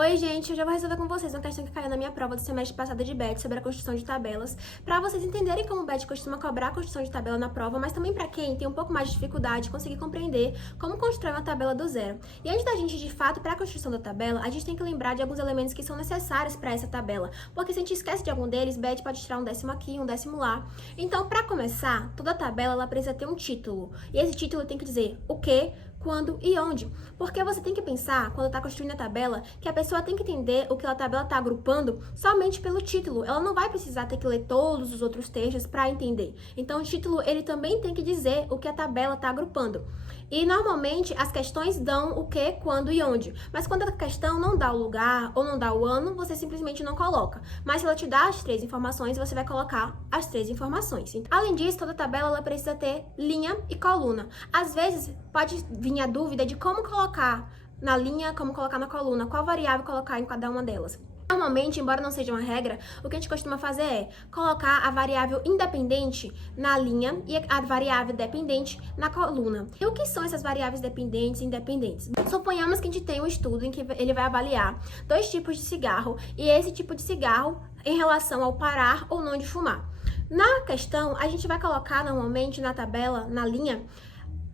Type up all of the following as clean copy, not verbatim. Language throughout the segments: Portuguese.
Oi, gente, hoje eu vou resolver com vocês uma questão que caiu na minha prova do semestre passado de BET sobre a construção de tabelas, para vocês entenderem como o BET costuma cobrar a construção de tabela na prova, mas também para quem tem um pouco mais de dificuldade de conseguir compreender como constrói uma tabela do zero. E antes da gente, de fato, para a construção da tabela, a gente tem que lembrar de alguns elementos que são necessários para essa tabela, porque se a gente esquece de algum deles, BET pode tirar um décimo aqui, um décimo lá. Então, para começar, toda tabela ela precisa ter um título, e esse título tem que dizer o que, quando e onde. Porque você tem que pensar, quando está construindo a tabela, que a pessoa tem que entender o que a tabela está agrupando somente pelo título. Ela não vai precisar ter que ler todos os outros textos para entender. Então, o título, ele também tem que dizer o que a tabela está agrupando. E, normalmente, as questões dão o que, quando e onde. Mas quando a questão não dá o lugar ou não dá o ano, você simplesmente não coloca. Mas se ela te dá as três informações, você vai colocar as três informações. Além disso, toda tabela ela precisa ter linha e coluna. Às vezes, pode vir a dúvida de como colocar na linha, como colocar na coluna, qual variável colocar em cada uma delas. Normalmente, embora não seja uma regra, o que a gente costuma fazer é colocar a variável independente na linha e a variável dependente na coluna. E o que são essas variáveis dependentes e independentes? Suponhamos que a gente tem um estudo em que ele vai avaliar dois tipos de cigarro e esse tipo de cigarro em relação ao parar ou não de fumar. Na questão, a gente vai colocar normalmente na tabela, na linha,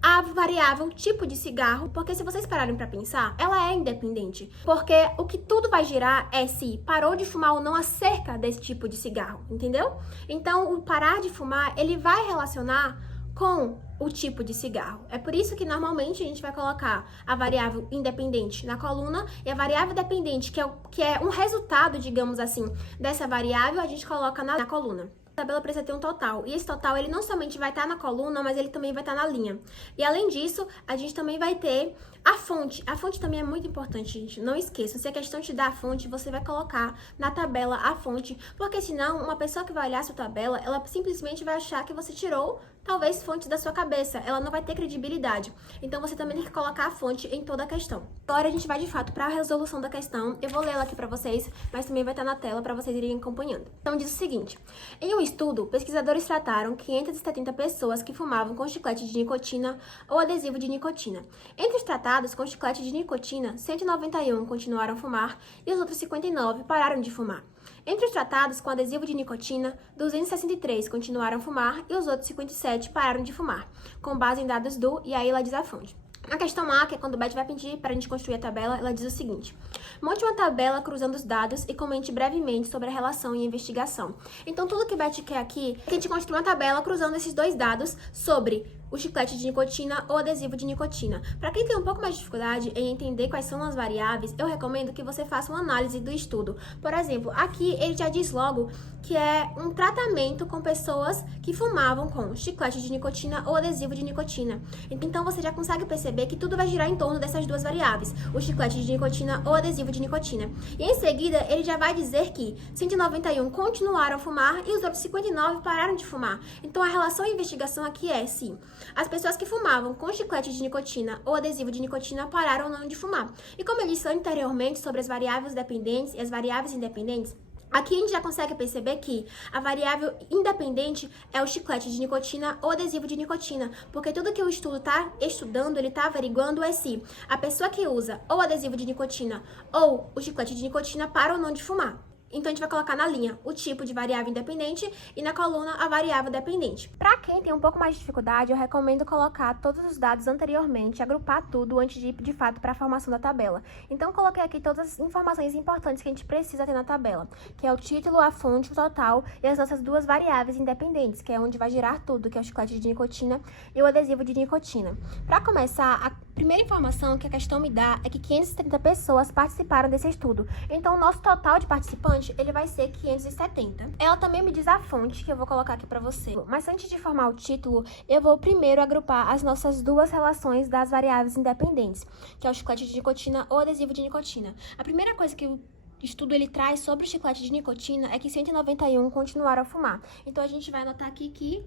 a variável tipo de cigarro, porque se vocês pararem para pensar, ela é independente, porque o que tudo vai girar é se parou de fumar ou não acerca desse tipo de cigarro, entendeu? Então, o parar de fumar, ele vai relacionar com o tipo de cigarro. É por isso que normalmente a gente vai colocar a variável independente na coluna e a variável dependente, que é um resultado, digamos assim, dessa variável, a gente coloca na coluna. A tabela precisa ter um total, e esse total ele não somente vai estar na coluna, mas ele também vai estar na linha. E além disso, a gente também vai ter a fonte. A fonte também é muito importante, gente, não esqueçam. Se a questão te dá a fonte, você vai colocar na tabela a fonte, porque senão uma pessoa que vai olhar a sua tabela, ela simplesmente vai achar que você tirou talvez fonte da sua cabeça, ela não vai ter credibilidade. Então você também tem que colocar a fonte em toda a questão. Agora a gente vai de fato para a resolução da questão. Eu vou ler ela aqui para vocês, mas também vai estar na tela para vocês irem acompanhando. Então diz o seguinte: em um estudo, pesquisadores trataram 570 pessoas que fumavam com chiclete de nicotina ou adesivo de nicotina. Entre os tratados com chiclete de nicotina, 191 continuaram a fumar e os outros 59 pararam de fumar. Entre os tratados com adesivo de nicotina, 263 continuaram a fumar e os outros 57 pararam de fumar, com base em dados do, e aí ela diz a fonte. A questão A, que é quando o Beth vai pedir para a gente construir a tabela, ela diz o seguinte: monte uma tabela cruzando os dados e comente brevemente sobre a relação e a investigação. Então, tudo que o Beth quer aqui é que a gente construa uma tabela cruzando esses dois dados sobre o chiclete de nicotina ou adesivo de nicotina. Para quem tem um pouco mais de dificuldade em entender quais são as variáveis, eu recomendo que você faça uma análise do estudo. Por exemplo, aqui ele já diz logo que é um tratamento com pessoas que fumavam com chiclete de nicotina ou adesivo de nicotina. Então você já consegue perceber que tudo vai girar em torno dessas duas variáveis, o chiclete de nicotina ou adesivo de nicotina. E em seguida, ele já vai dizer que 191 continuaram a fumar e os outros 59 pararam de fumar. Então a relação e investigação aqui é sim, as pessoas que fumavam com chiclete de nicotina ou adesivo de nicotina pararam ou não de fumar. E como eu disse anteriormente sobre as variáveis dependentes e as variáveis independentes, aqui a gente já consegue perceber que a variável independente é o chiclete de nicotina ou adesivo de nicotina, porque tudo que o estudo está estudando, ele está averiguando é se a pessoa que usa ou adesivo de nicotina ou o chiclete de nicotina para ou não de fumar. Então, a gente vai colocar na linha o tipo de variável independente e na coluna a variável dependente. Para quem tem um pouco mais de dificuldade, eu recomendo colocar todos os dados anteriormente, agrupar tudo antes de ir, de fato, para a formação da tabela. Então, coloquei aqui todas as informações importantes que a gente precisa ter na tabela, que é o título, a fonte, o total e as nossas duas variáveis independentes, que é onde vai girar tudo, que é o chiclete de nicotina e o adesivo de nicotina. Para começar, a primeira informação que a questão me dá é que 530 pessoas participaram desse estudo. Então, o nosso total de participantes ele vai ser 570. Ela também me diz a fonte, que eu vou colocar aqui para você. Mas antes de formar o título, eu vou primeiro agrupar as nossas duas relações das variáveis independentes, que é o chiclete de nicotina ou adesivo de nicotina. A primeira coisa que o estudo ele traz sobre o chiclete de nicotina é que 191 continuaram a fumar. Então, a gente vai anotar aqui que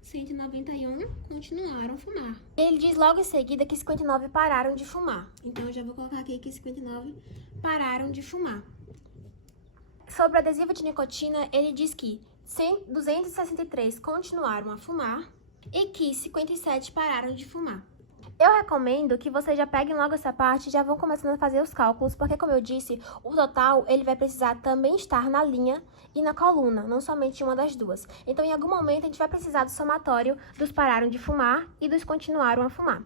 191 continuaram a fumar. Ele diz logo em seguida que 59 pararam de fumar. Então, eu já vou colocar aqui que 59 pararam de fumar. Sobre o adesivo de nicotina, ele diz que 263 continuaram a fumar e que 57 pararam de fumar. Eu recomendo que vocês já peguem logo essa parte e já vão começando a fazer os cálculos, porque, como eu disse, o total ele vai precisar também estar na linha e na coluna, não somente uma das duas. Então, em algum momento, a gente vai precisar do somatório dos pararam de fumar e dos continuaram a fumar.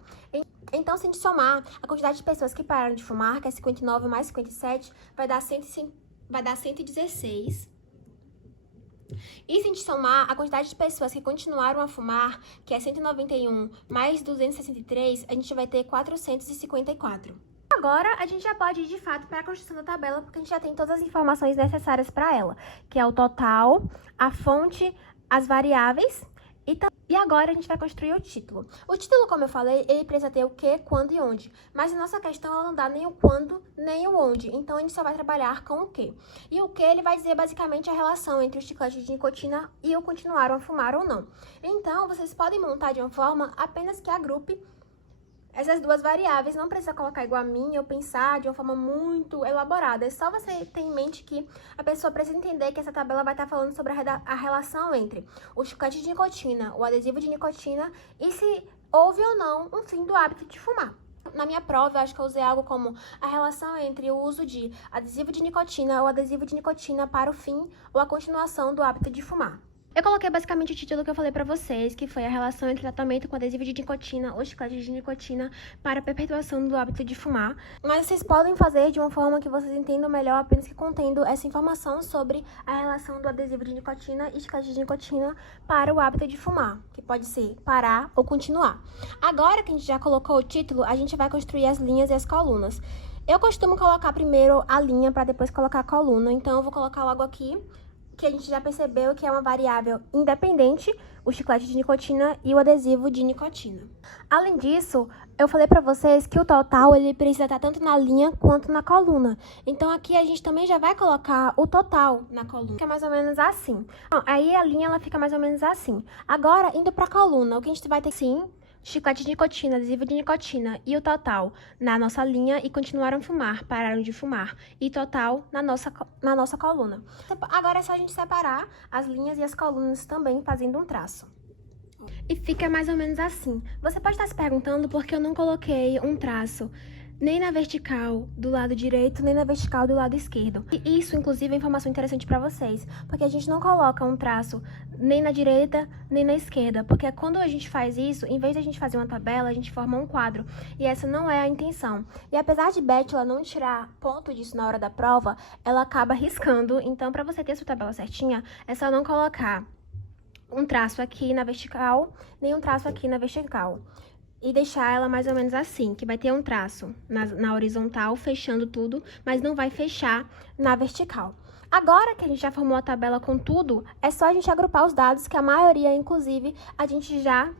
Então, se a gente somar a quantidade de pessoas que pararam de fumar, que é 59 mais 57, vai dar 116. E se a gente somar a quantidade de pessoas que continuaram a fumar, que é 191 mais 263, a gente vai ter 454. Agora, a gente já pode ir, de fato, para a construção da tabela, porque a gente já tem todas as informações necessárias para ela, que é o total, a fonte, as variáveis. E agora a gente vai construir o título. O título, como eu falei, ele precisa ter o que, quando e onde. Mas a nossa questão ela não dá nem o quando, nem o onde. Então, a gente só vai trabalhar com o que. E o que, ele vai dizer basicamente a relação entre o chiclete de nicotina e o continuaram a fumar ou não. Então, vocês podem montar de uma forma apenas que agrupe essas duas variáveis. Não precisa colocar igual a mim ou pensar de uma forma muito elaborada. É só você ter em mente que a pessoa precisa entender que essa tabela vai estar falando sobre a relação entre o chiclete de nicotina, o adesivo de nicotina e se houve ou não um fim do hábito de fumar. Na minha prova, eu acho que eu usei algo como a relação entre o uso de adesivo de nicotina ou adesivo de nicotina para o fim ou a continuação do hábito de fumar. Eu coloquei basicamente o título que eu falei pra vocês, que foi a relação entre tratamento com adesivo de nicotina ou chiclete de nicotina para a perpetuação do hábito de fumar. Mas vocês podem fazer de uma forma que vocês entendam melhor, apenas que contendo essa informação sobre a relação do adesivo de nicotina e chiclete de nicotina para o hábito de fumar, que pode ser parar ou continuar. Agora que a gente já colocou o título, a gente vai construir as linhas e as colunas. Eu costumo colocar primeiro a linha para depois colocar a coluna, então eu vou colocar logo aqui que a gente já percebeu que é uma variável independente, o chiclete de nicotina e o adesivo de nicotina. Além disso, eu falei pra vocês que o total ele precisa estar tanto na linha quanto na coluna. Então aqui a gente também já vai colocar o total na coluna, fica mais ou menos assim. Bom, aí a linha ela fica mais ou menos assim. Agora, indo pra coluna, o que a gente vai ter sim, chiclete de nicotina, adesivo de nicotina e o total na nossa linha e continuaram a fumar, pararam de fumar. E total na nossa coluna. Agora é só a gente separar as linhas e as colunas também fazendo um traço. E fica mais ou menos assim. Você pode estar se perguntando por que eu não coloquei um traço nem na vertical do lado direito, nem na vertical do lado esquerdo. E isso, inclusive, é informação interessante para vocês, porque a gente não coloca um traço nem na direita, nem na esquerda, porque quando a gente faz isso, em vez de a gente fazer uma tabela, a gente forma um quadro, e essa não é a intenção. E apesar de Beth ela não tirar ponto disso na hora da prova, ela acaba riscando, então para você ter sua tabela certinha, é só não colocar um traço aqui na vertical, nem um traço aqui na vertical. E deixar ela mais ou menos assim, que vai ter um traço na horizontal, fechando tudo, mas não vai fechar na vertical. Agora que a gente já formou a tabela com tudo, é só a gente agrupar os dados, que a maioria, inclusive, a gente já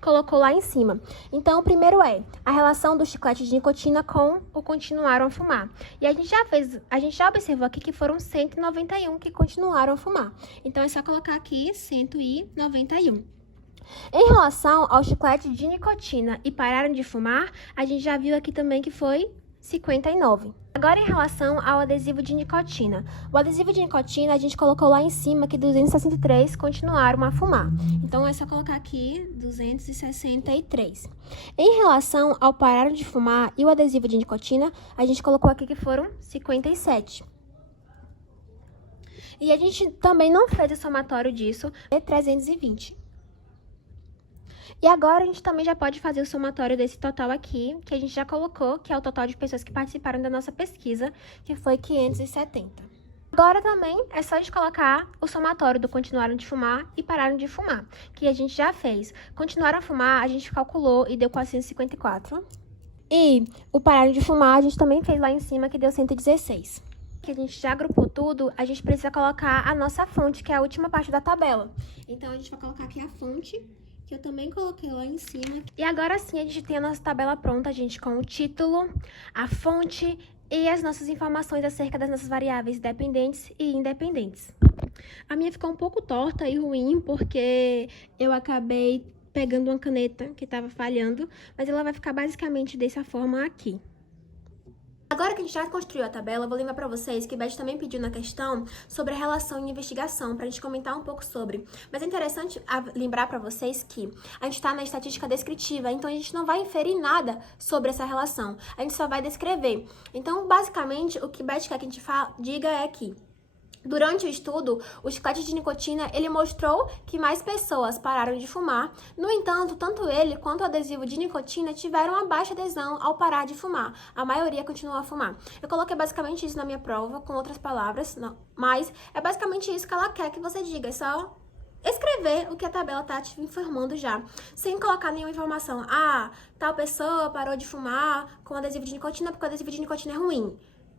colocou lá em cima. Então, o primeiro é a relação do chiclete de nicotina com o continuaram a fumar. E a gente já observou aqui que foram 191 que continuaram a fumar. Então, é só colocar aqui 191. Em relação ao chiclete de nicotina e pararam de fumar, a gente já viu aqui também que foi 59. Agora, em relação ao adesivo de nicotina. O adesivo de nicotina, a gente colocou lá em cima que 263 continuaram a fumar. Então, é só colocar aqui 263. Em relação ao pararam de fumar e o adesivo de nicotina, a gente colocou aqui que foram 57. E a gente também não fez o somatório disso, é 320. E agora a gente também já pode fazer o somatório desse total aqui, que a gente já colocou, que é o total de pessoas que participaram da nossa pesquisa, que foi 570. Agora também é só a gente colocar o somatório do continuaram de fumar e pararam de fumar, que a gente já fez. Continuaram a fumar, a gente calculou e deu 454. E o pararam de fumar, a gente também fez lá em cima, que deu 116. Que a gente já agrupou tudo, a gente precisa colocar a nossa fonte, que é a última parte da tabela. Então, a gente vai colocar aqui a fonte, que eu também coloquei lá em cima. E agora sim, a gente tem a nossa tabela pronta, gente, com o título, a fonte e as nossas informações acerca das nossas variáveis dependentes e independentes. A minha ficou um pouco torta e ruim, porque eu acabei pegando uma caneta que estava falhando, mas ela vai ficar basicamente dessa forma aqui. Agora que a gente já construiu a tabela, eu vou lembrar pra vocês que Beth também pediu na questão sobre a relação e investigação, pra gente comentar um pouco sobre. Mas é interessante lembrar pra vocês que a gente tá na estatística descritiva, então a gente não vai inferir nada sobre essa relação, a gente só vai descrever. Então, basicamente, o que Beth quer que a gente diga é que durante o estudo, o chiclete de nicotina, ele mostrou que mais pessoas pararam de fumar. No entanto, tanto ele quanto o adesivo de nicotina tiveram uma baixa adesão ao parar de fumar. A maioria continuou a fumar. Eu coloquei basicamente isso na minha prova, com outras palavras, não, mas é basicamente isso que ela quer que você diga. É só escrever o que a tabela tá te informando já, sem colocar nenhuma informação. Ah, tal pessoa parou de fumar com adesivo de nicotina porque o adesivo de nicotina é ruim.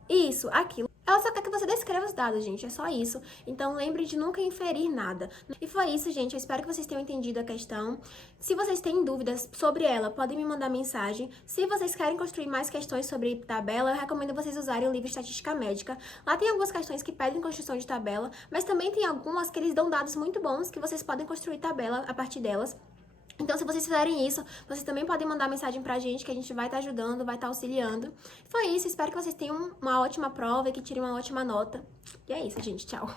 Isso, aquilo. Ela só quer que você descreva os dados, gente, é só isso. Então lembre de nunca inferir nada. E foi isso, gente, eu espero que vocês tenham entendido a questão. Se vocês têm dúvidas sobre ela, podem me mandar mensagem. Se vocês querem construir mais questões sobre tabela, eu recomendo vocês usarem o livro Estatística Médica. Lá tem algumas questões que pedem construção de tabela, mas também tem algumas que eles dão dados muito bons que vocês podem construir tabela a partir delas. Então, se vocês fizerem isso, vocês também podem mandar mensagem pra gente, que a gente vai estar ajudando, vai estar auxiliando. Foi isso, espero que vocês tenham uma ótima prova e que tirem uma ótima nota. E é isso, gente, tchau!